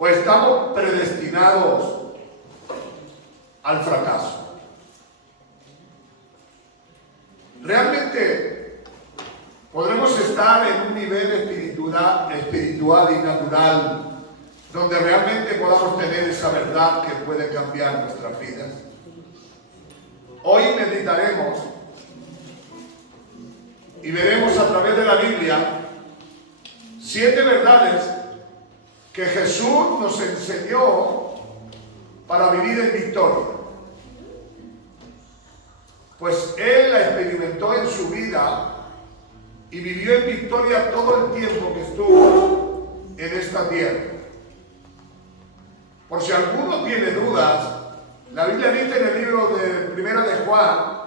o estamos predestinados al fracaso. Realmente podremos estar en un nivel espiritual y natural donde realmente podamos tener esa verdad que puede cambiar nuestras vidas. Hoy meditaremos y veremos a través de la Biblia 7 verdades que Jesús nos enseñó para vivir en victoria. Pues Él la experimentó en su vida y vivió en victoria todo el tiempo que estuvo en esta tierra. Por si alguno tiene dudas, la Biblia dice en el libro de 1 de Juan: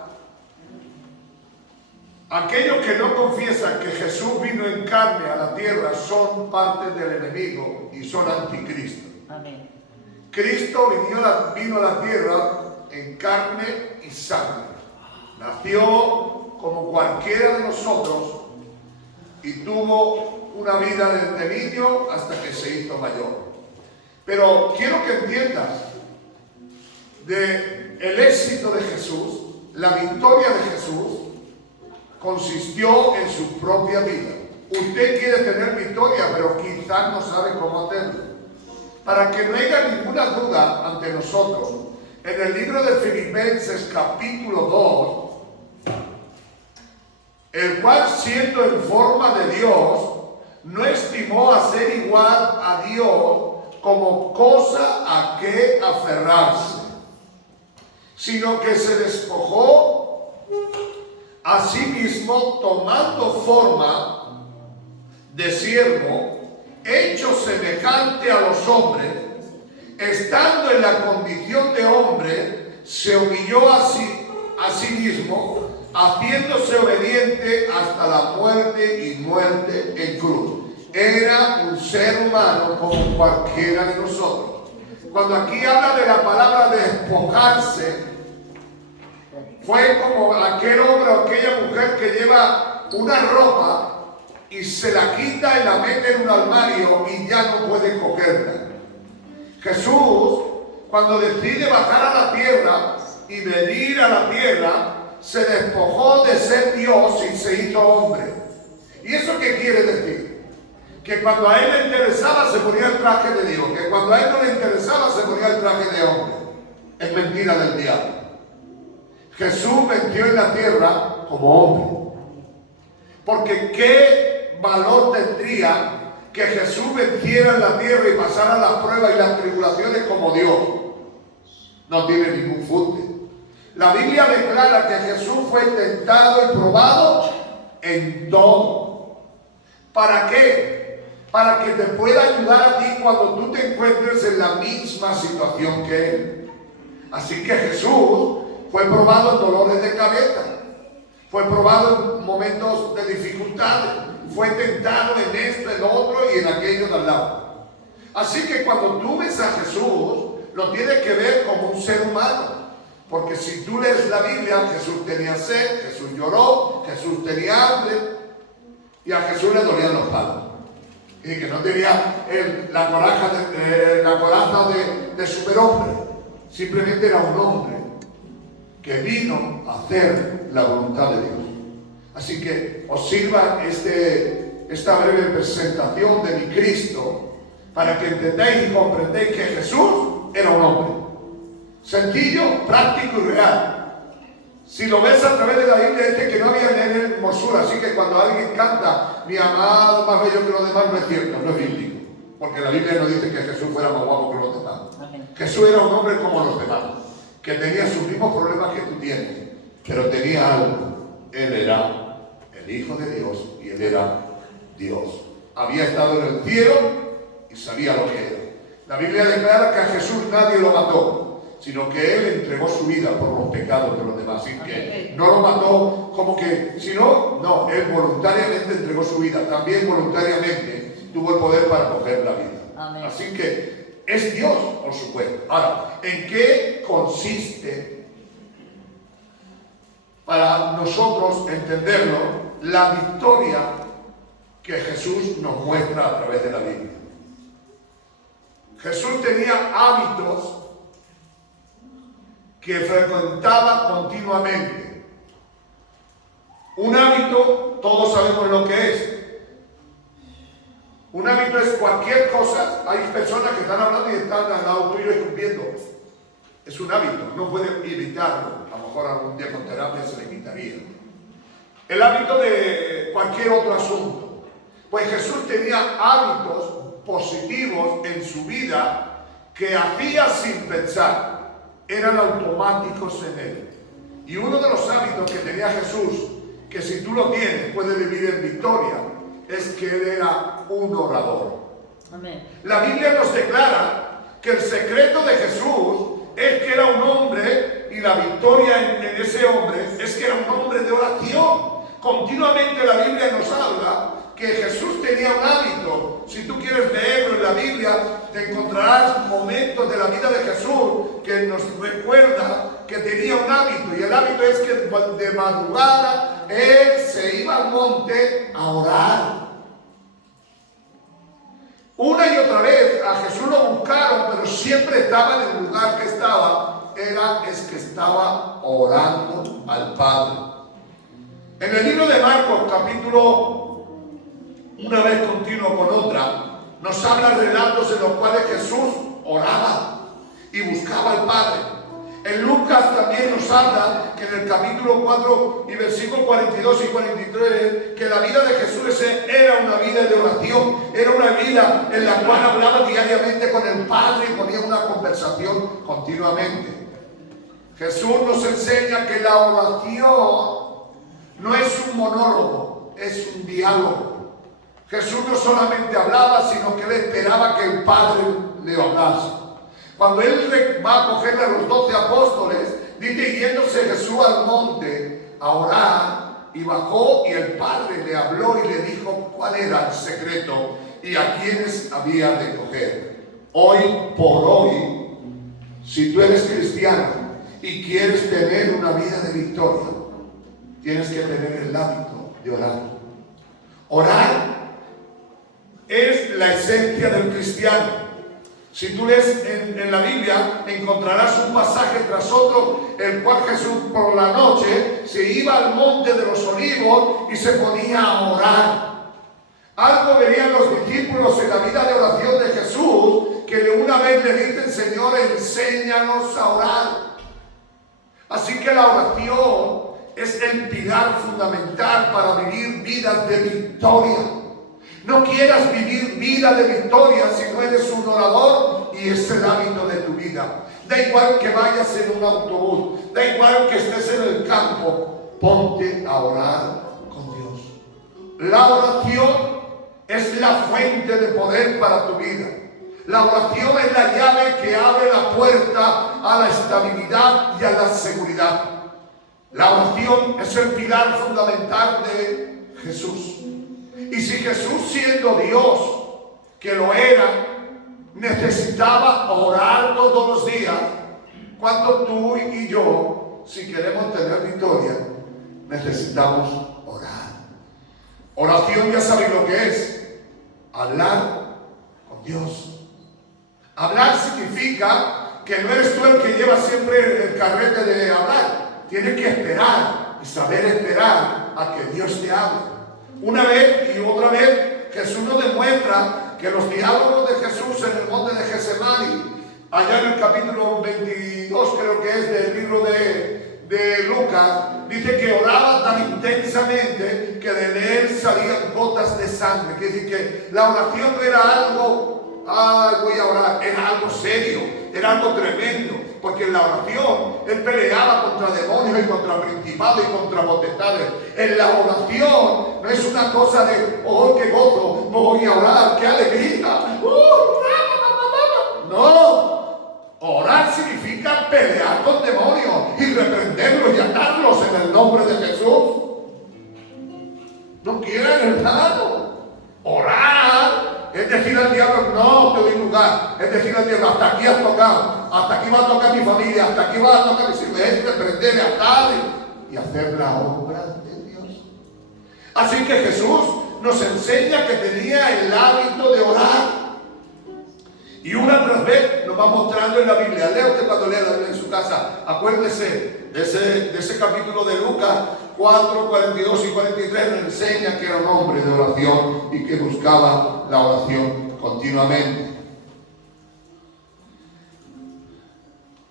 aquellos que no confiesan que Jesús vino en carne a la tierra son parte del enemigo y son anticristo. Amén. Cristo vino a la tierra en carne y sangre. Nació como cualquiera de nosotros y tuvo una vida desde niño hasta que se hizo mayor. Pero quiero que entiendas el éxito de Jesús, la victoria de Jesús consistió en su propia vida. Usted quiere tener victoria, pero quizás no sabe cómo hacerlo. Para que no haya ninguna duda ante nosotros, en el libro de Filipenses capítulo 2, el cual siendo en forma de Dios, no estimó a ser igual a Dios como cosa a que aferrarse, sino que se despojó a sí mismo, tomando forma de siervo, hecho semejante a los hombres, estando en la condición de hombre, se humilló a sí mismo, haciéndose obediente hasta la muerte y muerte en cruz. Era un ser humano como cualquiera de nosotros. Cuando aquí habla de la palabra despojarse, fue como aquel hombre o aquella mujer que lleva una ropa y se la quita y la mete en un armario y ya no puede cogerla. Jesús, cuando decide bajar a la tierra y venir a la tierra, se despojó de ser Dios y se hizo hombre. ¿Y eso qué quiere decir? Que cuando a él le interesaba se ponía el traje de Dios, que cuando a él no le interesaba se ponía el traje de hombre. Es mentira del diablo. Jesús venció en la tierra como hombre. Porque qué valor tendría que Jesús venciera en la tierra y pasara las pruebas y las tribulaciones como Dios. No tiene ningún funde. La Biblia declara que Jesús fue tentado y probado en todo. ¿Para qué? Para que te pueda ayudar a ti cuando tú te encuentres en la misma situación que Él. Así que Jesús fue probado en dolores de cabeza, fue probado en momentos de dificultades, fue tentado en esto, en otro y en aquello de al lado. Así que cuando tú ves a Jesús, lo tienes que ver como un ser humano. Porque si tú lees la Biblia, Jesús tenía sed, Jesús lloró, Jesús tenía hambre y a Jesús le dolían los palos. Y que no tenía la coraza de superhombre, simplemente era un hombre que vino a hacer la voluntad de Dios. Así que os sirva esta breve presentación de mi Cristo para que entendáis y comprendáis que Jesús era un hombre. Sencillo, práctico y real. Si lo ves a través de la Biblia, dice que no había en él hermosura. Así que cuando alguien canta, mi amado más bello que los demás, no es cierto, no es bíblico. Porque la Biblia no dice que Jesús fuera más guapo que los demás. Jesús era un hombre como los demás, que tenía sus mismos problemas que tú tienes, pero tenía algo. Él era el Hijo de Dios y Él era Dios. Había estado en el cielo y sabía lo que era. La Biblia declara que a Jesús nadie lo mató, sino que Él entregó su vida por los pecados de los demás. Así que no lo mató como que, sino, no, Él voluntariamente entregó su vida. También voluntariamente tuvo el poder para coger la vida. Amén. Así que es Dios, por supuesto. Ahora, ¿en qué consiste, para nosotros entenderlo, la victoria que Jesús nos muestra a través de la Biblia? Jesús tenía hábitos que frecuentaba continuamente. Un hábito, todos sabemos lo que es. Un hábito es cualquier cosa. Hay personas que están hablando y están al lado tuyo escupiendo. Es un hábito, no pueden evitarlo. A lo mejor algún día con terapia se le quitaría. El hábito de cualquier otro asunto. Pues Jesús tenía hábitos positivos en su vida que hacía sin pensar. Eran automáticos en él. Y uno de los hábitos que tenía Jesús, que si tú lo tienes puedes vivir en victoria, es que él era un orador. Amén. La Biblia nos declara que el secreto de Jesús es que era un hombre, y la victoria en ese hombre es que era un hombre de oración. Continuamente la Biblia nos habla que Jesús tenía un hábito. Si tú quieres leerlo en la Biblia, te encontrarás momentos de la vida de Jesús que nos recuerda que tenía un hábito. Y el hábito es que de madrugada él se iba al monte a orar. Una y otra vez a Jesús lo buscaron, pero siempre estaba en el lugar que estaba. Es que estaba orando al Padre. En el libro de Marcos, capítulo, una vez continuo con otra, nos habla relatos en los cuales Jesús oraba y buscaba al Padre. En Lucas también nos habla que en el capítulo 4 y versículos 42 y 43, que la vida de Jesús era una vida de oración, era una vida en la cual hablaba diariamente con el Padre y ponía una conversación continuamente. Jesús nos enseña que la oración no es un monólogo, es un diálogo. Jesús no solamente hablaba, sino que él esperaba que el Padre le hablase. Cuando él va a coger a los 12 apóstoles, dice, yéndose Jesús al monte a orar, y bajó y el Padre le habló y le dijo cuál era el secreto y a quiénes había de coger. Hoy por hoy, si tú eres cristiano y quieres tener una vida de victoria, tienes que tener el hábito de orar. Orar es la esencia del cristiano. Si tú lees en la Biblia, encontrarás un pasaje tras otro, el cual Jesús por la noche se iba al monte de los olivos y se ponía a orar. Algo verían los discípulos en la vida de oración de Jesús, que una vez le dicen, Señor, enséñanos a orar. Así que la oración es el pilar fundamental para vivir vidas de victoria. No quieras vivir vida de victoria si no eres un orador y es el hábito de tu vida. Da igual que vayas en un autobús, da igual que estés en el campo, ponte a orar con Dios. La oración es la fuente de poder para tu vida. La oración es la llave que abre la puerta a la estabilidad y a la seguridad. La oración es el pilar fundamental de Jesús. Y si Jesús, siendo Dios, que lo era, necesitaba orar todos los días, cuando tú y yo, si queremos tener victoria, necesitamos orar. Oración, ya sabéis lo que es, hablar con Dios. Hablar significa que no eres tú el que lleva siempre el carrete de hablar. Tienes que esperar y saber esperar a que Dios te hable. Una vez y otra vez Jesús nos demuestra que los diálogos de Jesús en el monte de Getsemaní, allá en el capítulo 22 creo que es del libro de Lucas, dice que oraba tan intensamente que de él salían gotas de sangre. Quiere decir que la oración no era algo, voy a orar, era algo serio, era algo tremendo. Porque en la oración él peleaba contra demonios y contra principados y contra potestades. En la oración no es una cosa de, oh, qué gozo, voy a orar, qué alegría. No, orar significa pelear con demonios y reprenderlos y atarlos en el nombre de Jesús. No quieren, hermano. Orar es decir al diablo, no te doy lugar. Es decir al diablo, hasta aquí has tocado. Hasta aquí va a tocar mi familia, hasta aquí va a tocar mis hijos. Es reprender, atar y hacer la obra de Dios. Así que Jesús nos enseña que tenía el hábito de orar. Y una tras vez nos va mostrando en la Biblia. Lea usted cuando lea la Biblia en su casa. Acuérdese de ese capítulo de Lucas 4, 42 y 43. Nos enseña que era un hombre de oración y que buscaba la oración continuamente.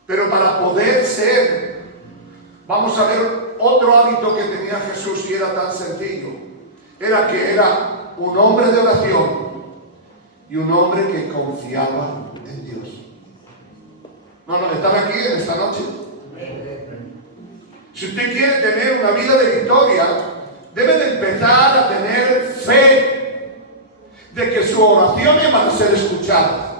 Pero para poder ser, vamos a ver otro hábito que tenía Jesús y era tan sencillo. Era que era un hombre de oración y un hombre que confiaba en Dios. ¿Están aquí en esta noche? Si usted quiere tener una vida de victoria, debe de empezar a tener fe de que sus oraciones van a ser escuchadas,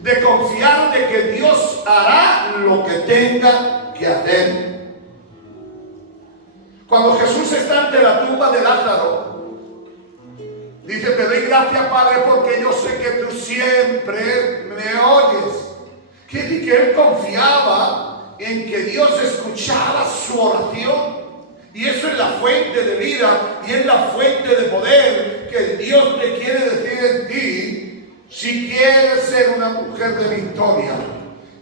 de confiar de que Dios hará lo que tenga que hacer. Cuando Jesús está ante la tumba de Lázaro, dice: te doy gracias, Padre, porque yo sé que tú siempre me oyes. Quiere decir que él confiaba en que Dios escuchaba su oración. Y eso es la fuente de vida y es la fuente de poder que Dios te quiere decir en ti. Si quieres ser una mujer de victoria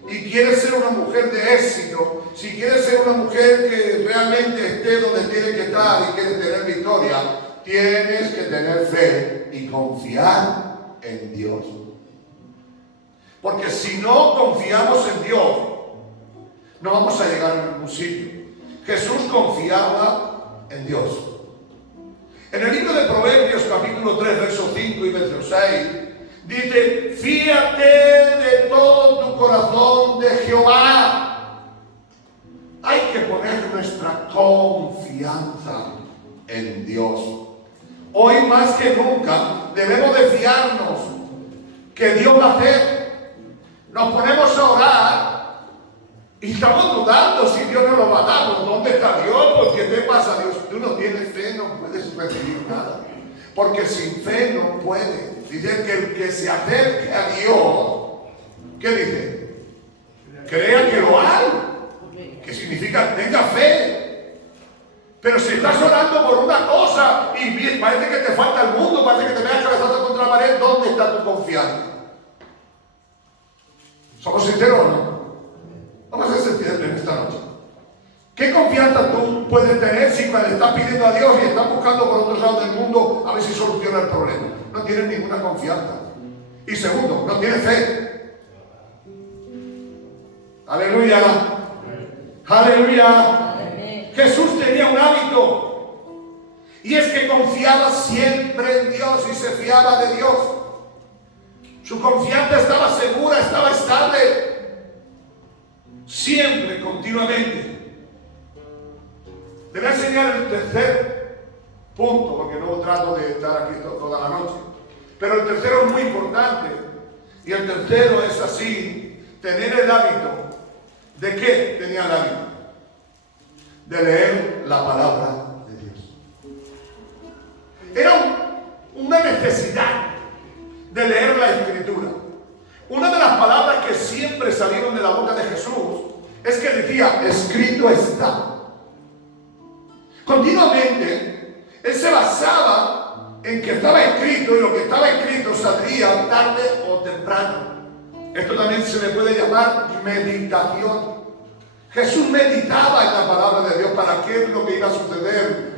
y quieres ser una mujer de éxito, si quieres ser una mujer que realmente esté donde tiene que estar y quiere tener victoria, tienes que tener fe y confiar en Dios. Porque si no confiamos en Dios, no vamos a llegar a ningún sitio. Jesús confiaba en Dios. En el libro de Proverbios, capítulo 3, verso 5 y verso 6, dice: fíate de todo tu corazón de Jehová. Hay que poner nuestra confianza en Dios. Hoy más que nunca debemos de fiarnos que Dios va a hacer. Nos ponemos a orar y estamos dudando si Dios nos lo va a dar. ¿Dónde está Dios? ¿Por qué te pasa, Dios? Tú no tienes fe, no puedes recibir nada. Porque sin fe no puede. Dice que el que se acerque a Dios, ¿qué dice? Crea que lo hay. Que significa tenga fe. Pero si estás orando por una cosa y parece que te falta el mundo, parece que te veas cabezazo contra la pared, ¿dónde está tu confianza? ¿Somos sinceros o no? Vamos a ser sinceros en esta noche. ¿Qué confianza tú puedes tener si cuando estás pidiendo a Dios y estás buscando por otros lados del mundo a ver si soluciona el problema? No tienes ninguna confianza. Y segundo, no tienes fe. Aleluya. Aleluya. Jesús tenía un hábito, y es que confiaba siempre en Dios y se fiaba de Dios. Su confianza estaba segura, estaba estable, siempre, continuamente. Le voy a enseñar el tercer punto, porque no trato de estar aquí toda la noche, pero el tercero es muy importante, y el tercero es así: tener el hábito. ¿De qué tenía el hábito? De leer la palabra de Dios. Era una necesidad de leer la Escritura. Una de las palabras que siempre salieron de la boca de Jesús es que decía: escrito está. Continuamente él se basaba en que estaba escrito, y lo que estaba escrito saldría tarde o temprano. Esto también se le puede llamar meditación. Jesús meditaba en la palabra de Dios para qué es lo que iba a suceder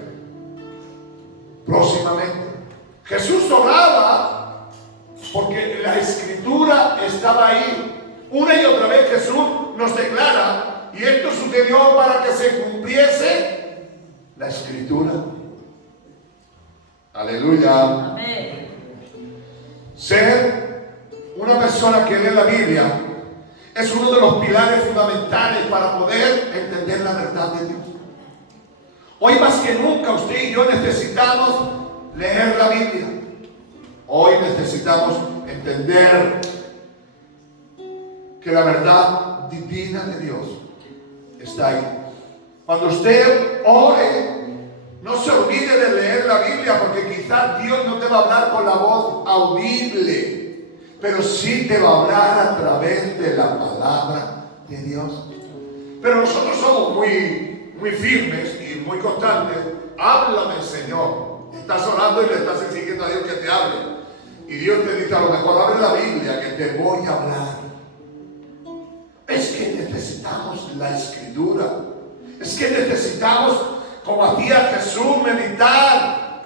próximamente. Jesús oraba porque la Escritura estaba ahí. Una y otra vez Jesús nos declara, y esto sucedió para que se cumpliese la Escritura. Aleluya. Amén. Ser una persona que lee la Biblia es uno de los pilares fundamentales para poder entender la verdad de Dios. Hoy más que nunca usted y yo necesitamos leer la Biblia. Hoy necesitamos entender que la verdad divina de Dios está ahí. Cuando usted ore, no se olvide de leer la Biblia, porque quizás Dios no te va a hablar con la voz audible, pero sí te va a hablar a través de la palabra de Dios. Pero nosotros somos muy firmes y muy constantes. Háblame, Señor. Estás orando y le estás exigiendo a Dios que te hable. Y Dios te dice, a lo mejor abre la Biblia que te voy a hablar. Es que necesitamos la Escritura. Es que necesitamos, como hacía Jesús, meditar.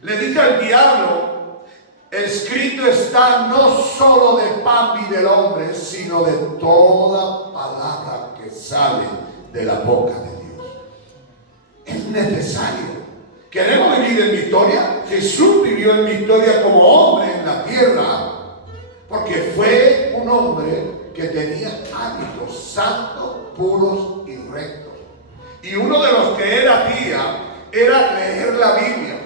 Le dice al diablo, escrito está no solo de pan vive el hombre, sino de toda palabra que sale de la boca de Dios. Es necesario. ¿Queremos vivir en victoria? Jesús vivió en victoria como hombre en la tierra, porque fue un hombre que tenía hábitos santos, puros y rectos. Y uno de los que él hacía era leer la Biblia.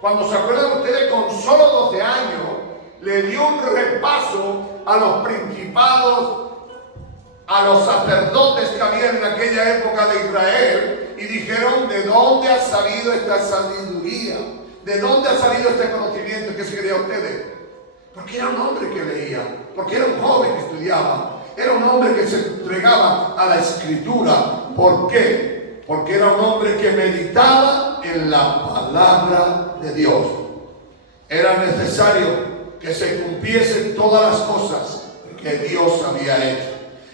Cuando se acuerdan ustedes, con solo 12 años, le dio un repaso a los principados, a los sacerdotes que había en aquella época de Israel, y dijeron, ¿de dónde ha salido esta sabiduría? ¿De dónde ha salido este conocimiento? ¿Qué se creía ustedes? Porque era un hombre que leía, porque era un joven que estudiaba, era un hombre que se entregaba a la Escritura. ¿Por qué? Porque era un hombre que meditaba en la palabra de Dios. Era necesario que se cumpliesen todas las cosas que Dios había hecho.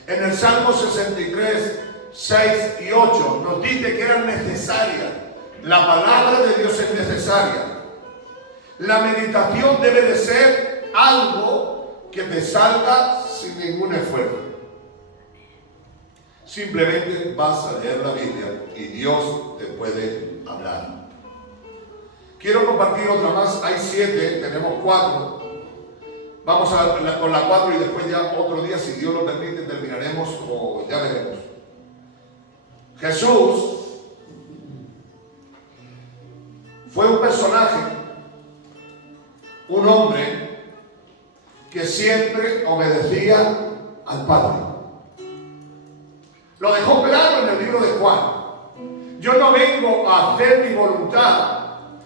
En el Salmo 63, 6 y 8 nos dice que eran necesarias. La palabra de Dios es necesaria. La meditación debe de ser algo que te salga sin ningún esfuerzo. Simplemente vas a leer la Biblia y Dios te puede hablar. Quiero compartir otra más. Hay 7, tenemos 4. Vamos con la 4 y después ya otro día, si Dios lo permite, terminaremos o ya veremos. Jesús fue un personaje, un hombre que siempre obedecía al Padre. Lo dejó claro en el libro de Juan. Yo no vengo a hacer mi voluntad,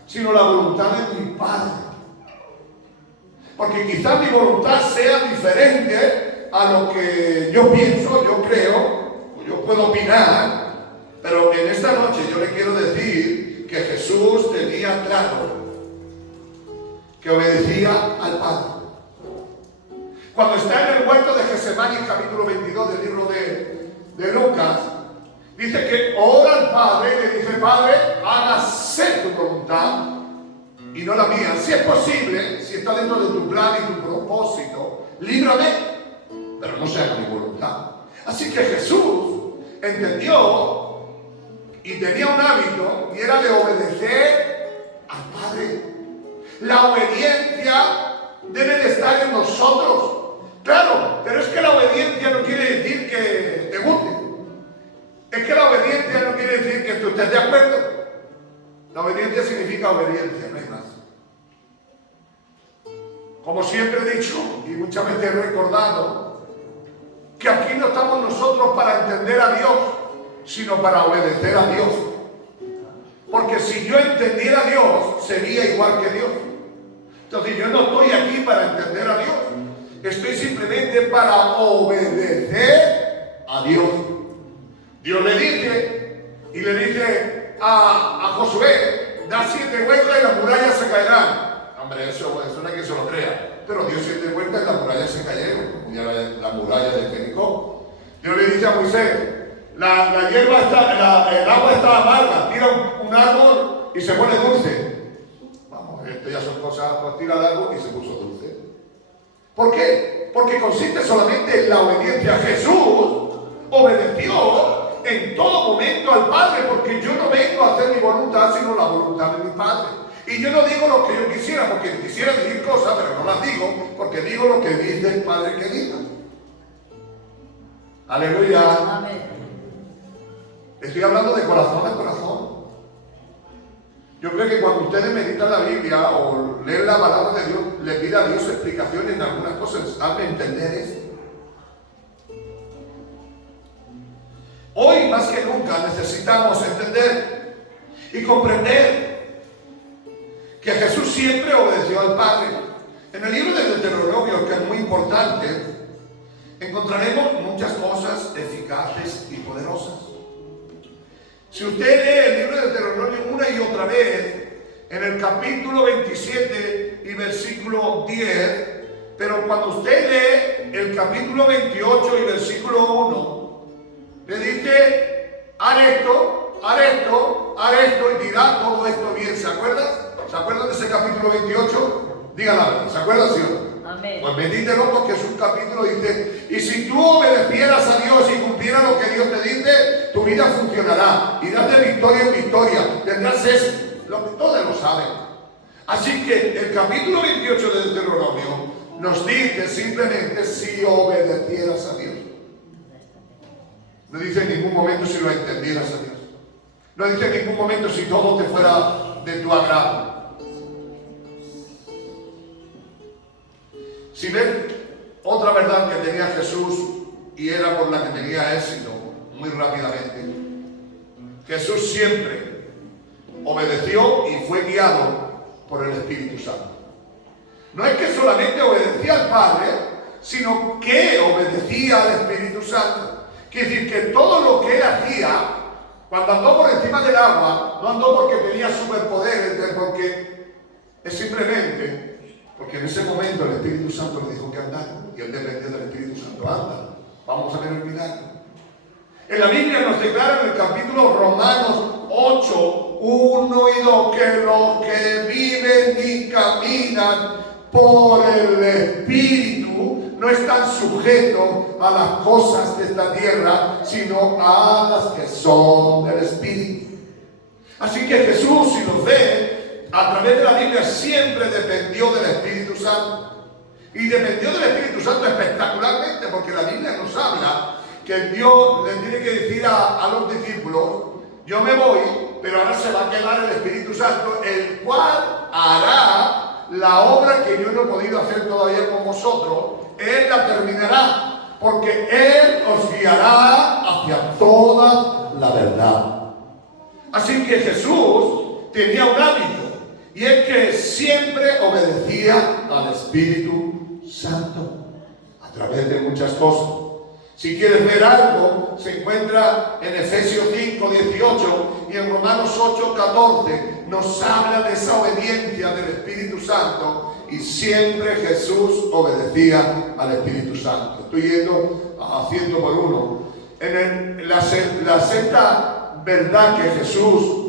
sino la voluntad de mi Padre. Porque quizás mi voluntad sea diferente a lo que yo pienso, yo creo, o yo puedo opinar. Pero en esta noche yo le quiero decir que Jesús tenía claro que obedecía al Padre. Cuando está en el huerto de Getsemaní, capítulo 22 del libro de Lucas, dice que ora al Padre y le dice, Padre, hágase tu voluntad y no la mía. Si es posible, si está dentro de tu plan y tu propósito, líbrame, pero no sea mi voluntad. Así que Jesús entendió y tenía un hábito, y era de obedecer al Padre. La obediencia debe de estar en nosotros. Claro, pero es que la obediencia no quiere decir que te guste. Es que la obediencia no quiere decir que tú estés de acuerdo. La obediencia significa obediencia, no hay más. Como siempre he dicho, y muchas veces he recordado, que aquí no estamos nosotros para entender a Dios, sino para obedecer a Dios. Porque si yo entendiera a Dios, sería igual que Dios. Entonces yo no estoy aquí para entender a Dios. Estoy simplemente para obedecer a Dios. Dios le dice, y le dice a Josué, da 7 vueltas y las murallas se caerán. Hombre, eso no hay que se lo crea. Pero dio 7 vueltas y las murallas se cayeron, como ya la muralla de Jericó. Dios le dice a Moisés, la hierba el agua está amarga, tira un árbol y se pone dulce. Vamos, esto ya son cosas, pues tira el árbol y se puso dulce. ¿Por qué? Porque consiste solamente en la obediencia. Jesús obedeció en todo momento al Padre, porque yo no vengo a hacer mi voluntad, sino la voluntad de mi Padre. Y yo no digo lo que yo quisiera, porque quisiera decir cosas, pero no las digo, porque digo lo que dice el Padre que diga. Aleluya. Amén. Estoy hablando de corazón a corazón. Yo creo que cuando ustedes meditan la Biblia o leen la palabra de Dios, le pide a Dios explicaciones en algunas cosas. Hazme entender esto. Hoy más que nunca necesitamos entender y comprender que Jesús siempre obedeció al Padre. En el libro de Deuteronomio, que es muy importante, encontraremos muchas cosas eficaces y poderosas. Si usted lee el libro de Deuteronomio una y otra vez, en el capítulo 27 y versículo 10, pero cuando usted lee el capítulo 28 y versículo 1, le dice, haz esto, haz esto, haz esto, y dirá todo esto bien. ¿Se acuerdan? ¿Se acuerdan de ese capítulo 28? Digan la verdad, ¿se acuerdan, sí o no? Amén. Pues medítelo, porque es un capítulo, dice, y si tú obedecieras a Dios y cumplieras lo que Dios te dice, tu vida funcionará, irás de victoria en victoria, tendrás eso, lo que todos lo saben. Así que el capítulo 28 de Deuteronomio nos dice simplemente si obedecieras a Dios. No dice en ningún momento si lo entendieras a Dios. No dice en ningún momento si todo te fuera de tu agrado. Si ven otra verdad que tenía Jesús y era por la que tenía éxito muy rápidamente, Jesús siempre obedeció y fue guiado por el Espíritu Santo. No es que solamente obedecía al Padre, sino que obedecía al Espíritu Santo. Quiere decir que todo lo que él hacía, cuando andó por encima del agua, no andó porque tenía superpoderes, porque es simplemente porque en ese momento el Espíritu Santo le dijo que andara, y él dependió del Espíritu Santo. Anda, vamos a ver el milagro. En la Biblia nos declara en el capítulo Romanos 8, 1 y 2, que los que viven y caminan por el Espíritu no están sujetos a las cosas de esta tierra, sino a las que son del Espíritu. Así que Jesús, si nos ve, a través de la Biblia siempre dependió del Espíritu Santo. Y dependió del Espíritu Santo espectacularmente, porque la Biblia nos habla que Dios le tiene que decir a los discípulos, yo me voy, pero ahora se va a quedar el Espíritu Santo, el cual hará la obra que yo no he podido hacer todavía con vosotros. Él la terminará, porque Él os guiará hacia toda la verdad. Así que Jesús tenía un hábito, y es que siempre obedecía al Espíritu Santo a través de muchas cosas. Si quieres ver algo, se encuentra en Efesios 5, 18 y en Romanos 8, 14. Nos habla de esa obediencia del Espíritu Santo, y siempre Jesús obedecía al Espíritu Santo. Estoy yendo a 100 por 1. La sexta verdad que Jesús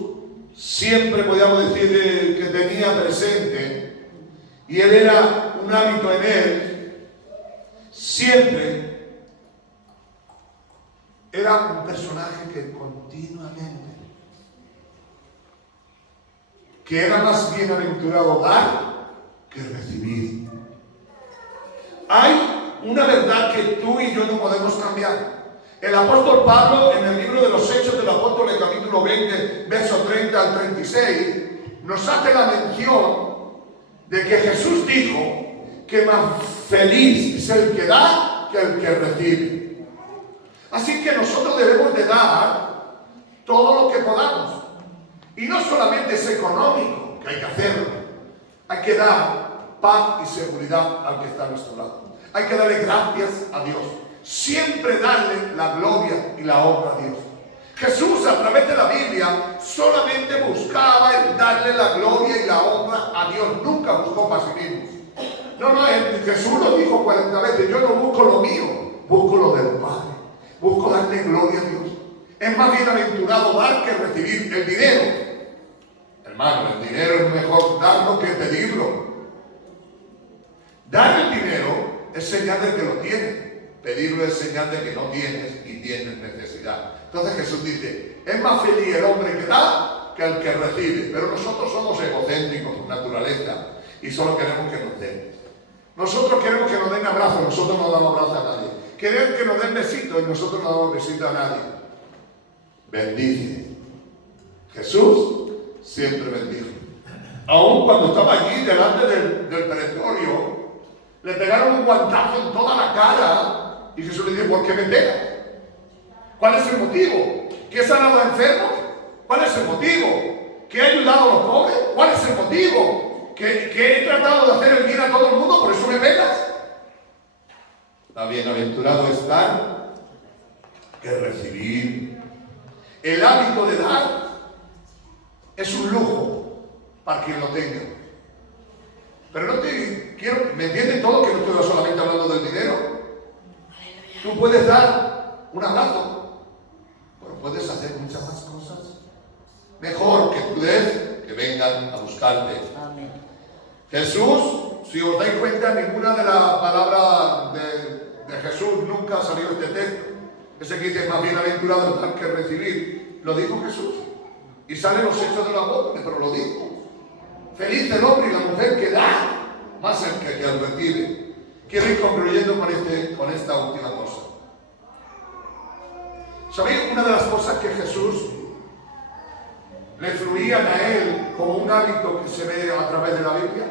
siempre podíamos decir que tenía presente, y él era un hábito en él, siempre era un personaje que continuamente, que era más bienaventurado dar que recibir. Hay una verdad que tú y yo no podemos cambiar. El apóstol Pablo, en el libro de los Hechos del Apóstol, en capítulo 20, verso 30 al 36, nos hace la mención de que Jesús dijo que más feliz es el que da que el que recibe. Así que nosotros debemos de dar todo lo que podamos. Y no solamente es económico, que hay que hacerlo. Hay que dar paz y seguridad al que está a nuestro lado. Hay que darle gracias a Dios. Siempre darle la gloria y la honra a Dios. Jesús, a través de la Biblia, solamente buscaba el darle la gloria y la honra a Dios. Nunca buscó para sí mismo. Jesús lo dijo 40 veces. Yo no busco lo mío, busco lo del Padre. Busco darle gloria a Dios. Es más bienaventurado dar que recibir. El dinero, hermano, el dinero es mejor darlo que pedirlo. Dar el dinero es señal de que lo tienes. Pedirlo es señal de que no tienes y tienes necesidad. Entonces Jesús dice, es más feliz el hombre que da que el que recibe. Pero nosotros somos egocéntricos por naturaleza y solo queremos que nos den. Nosotros queremos que nos den abrazos, nosotros no damos abrazos a nadie. Queremos que nos den besitos y nosotros no damos besitos a nadie. Bendice. Jesús siempre bendijo. Aún cuando estaba allí delante del pretorio, le pegaron un guantazo en toda la cara. Y Jesús le dijo, ¿por qué me pegas? ¿Cuál es el motivo? ¿Que he sanado a enfermos? ¿Cuál es el motivo? ¿Que he ayudado a los pobres? ¿Cuál es el motivo? ¿Que he tratado de hacer el bien a todo el mundo? ¿Por eso me pegas? La bienaventurado es dar que recibir. El hábito de dar es un lujo para quien lo tenga. Pero no te quiero, ¿me entienden todo que no estoy solamente hablando del dinero? Tú puedes dar un abrazo, pero puedes hacer muchas más cosas. Mejor que tú des, que vengan a buscarte. Amén. Jesús, si os dais cuenta, ninguna de las palabras de Jesús nunca salió este texto. Ese que dice, más bienaventurado dar que recibir, lo dijo Jesús. Y salen los hechos de los apóstoles, pero lo dijo. Feliz el hombre y la mujer que da, más el que recibe. Quiero ir concluyendo con esta última cosa. ¿Sabéis una de las cosas que Jesús le fluían a él como un hábito que se ve a través de la Biblia?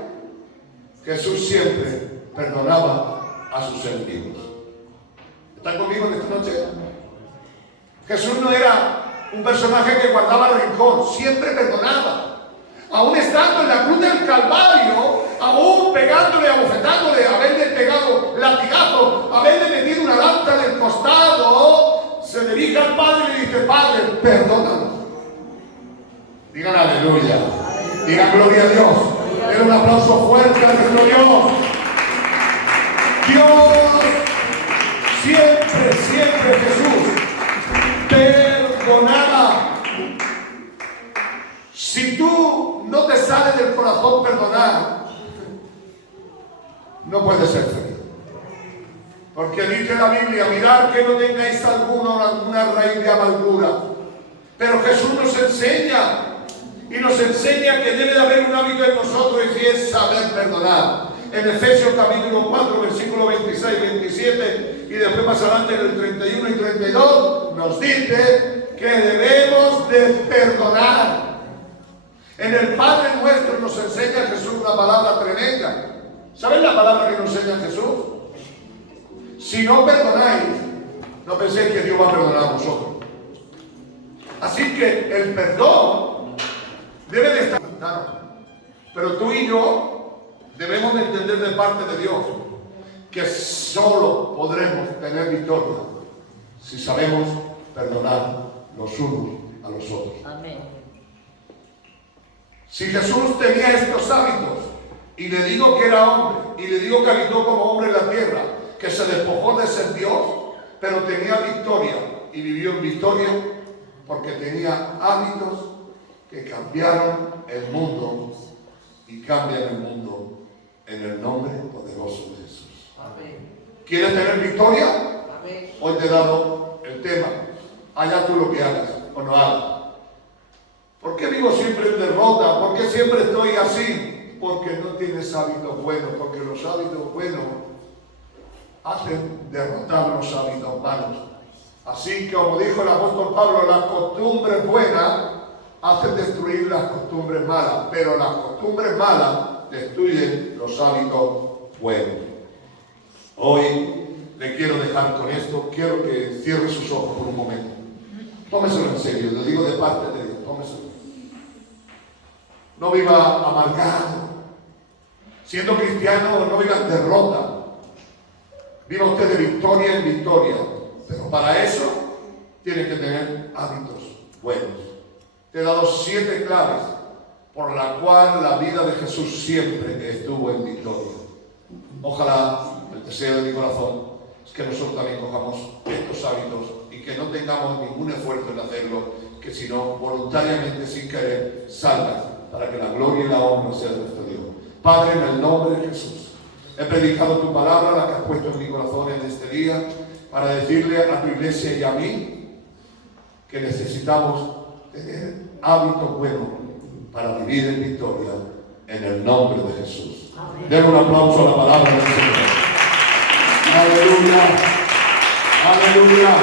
Jesús siempre perdonaba a sus enemigos. ¿Están conmigo en esta noche? Jesús no era un personaje que guardaba rencor, siempre perdonaba. Aún estando en la cruz del Calvario, aún pegándole, abofetándole, haberle pegado latigazo, haberle metido una lanza en el costado, se dirige al Padre y le dice, Padre, perdónanos. Digan aleluya. Digan gloria a Dios. Den un aplauso fuerte a nuestro Dios. Dios siempre Jesús perdonaba. Si tú no te sale del corazón perdonar, no puedes ser feliz. Porque dice la Biblia, mirad que no tengáis alguna raíz de amargura. Pero Jesús nos enseña, y nos enseña que debe de haber un hábito en nosotros y es saber perdonar. En Efesios capítulo 4, versículo 26, 27 y después más adelante en el 31 y 32 nos dice que debemos de perdonar. En el Padre Nuestro nos enseña Jesús una palabra tremenda. ¿Saben la palabra que nos enseña Jesús? Si no perdonáis, no penséis que Dios va a perdonar a vosotros. Así que el perdón debe de estar claro. Pero tú y yo debemos de entender de parte de Dios que solo podremos tener victoria si sabemos perdonar los unos a los otros. Amén. Si Jesús tenía estos hábitos, y le digo que era hombre, y le digo que habitó como hombre en la tierra, que se despojó de ser Dios, pero tenía victoria, y vivió en victoria, porque tenía hábitos que cambiaron el mundo, y cambian el mundo en el nombre poderoso de Jesús. Amén. ¿Quieres tener victoria? Amén. Hoy te he dado el tema. Allá tú lo que hagas o no hagas. ¿Por qué vivo siempre en derrota? ¿Por qué siempre estoy así? Porque no tienes hábitos buenos, porque los hábitos buenos hacen derrotar los hábitos malos. Así que, como dijo el apóstol Pablo, las costumbres buenas hacen destruir las costumbres malas, pero las costumbres malas destruyen los hábitos buenos. Hoy le quiero dejar con esto, quiero que cierre sus ojos por un momento. Tómeselo en serio, le digo de parte de Dios, tómeselo. No viva amargado. Siendo cristiano, no viva en derrota. Viva usted de victoria en victoria. Pero para eso tiene que tener hábitos buenos. Te he dado 7 claves por la cual la vida de Jesús siempre estuvo en victoria. Ojalá el deseo de mi corazón es que nosotros también cojamos estos hábitos y que no tengamos ningún esfuerzo en hacerlo, que sino voluntariamente, sin querer, salgan para que la gloria y la honra sea de nuestro Dios. Padre, en el nombre de Jesús, he predicado tu palabra, la que has puesto en mi corazón en este día, para decirle a tu iglesia y a mí que necesitamos tener hábitos buenos para vivir en victoria en el nombre de Jesús. Den un aplauso a la palabra del Señor. Aleluya. Aleluya.